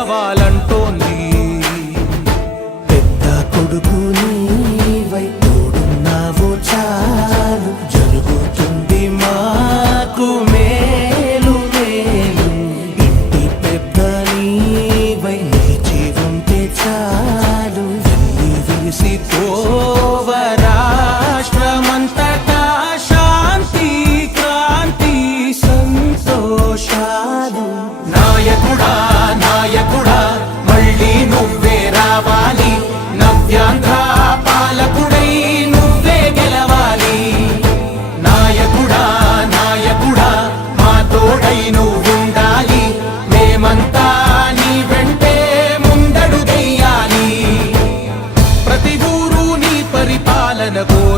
غالي.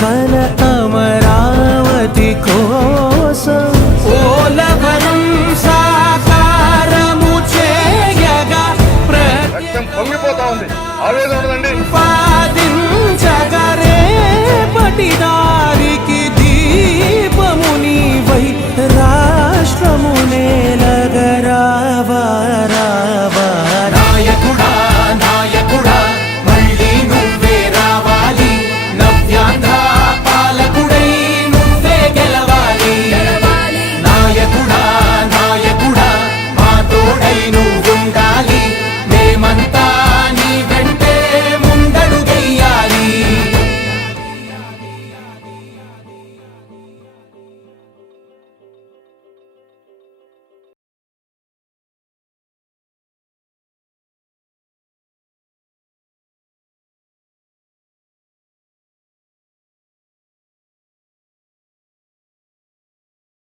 కల అమరావతి కో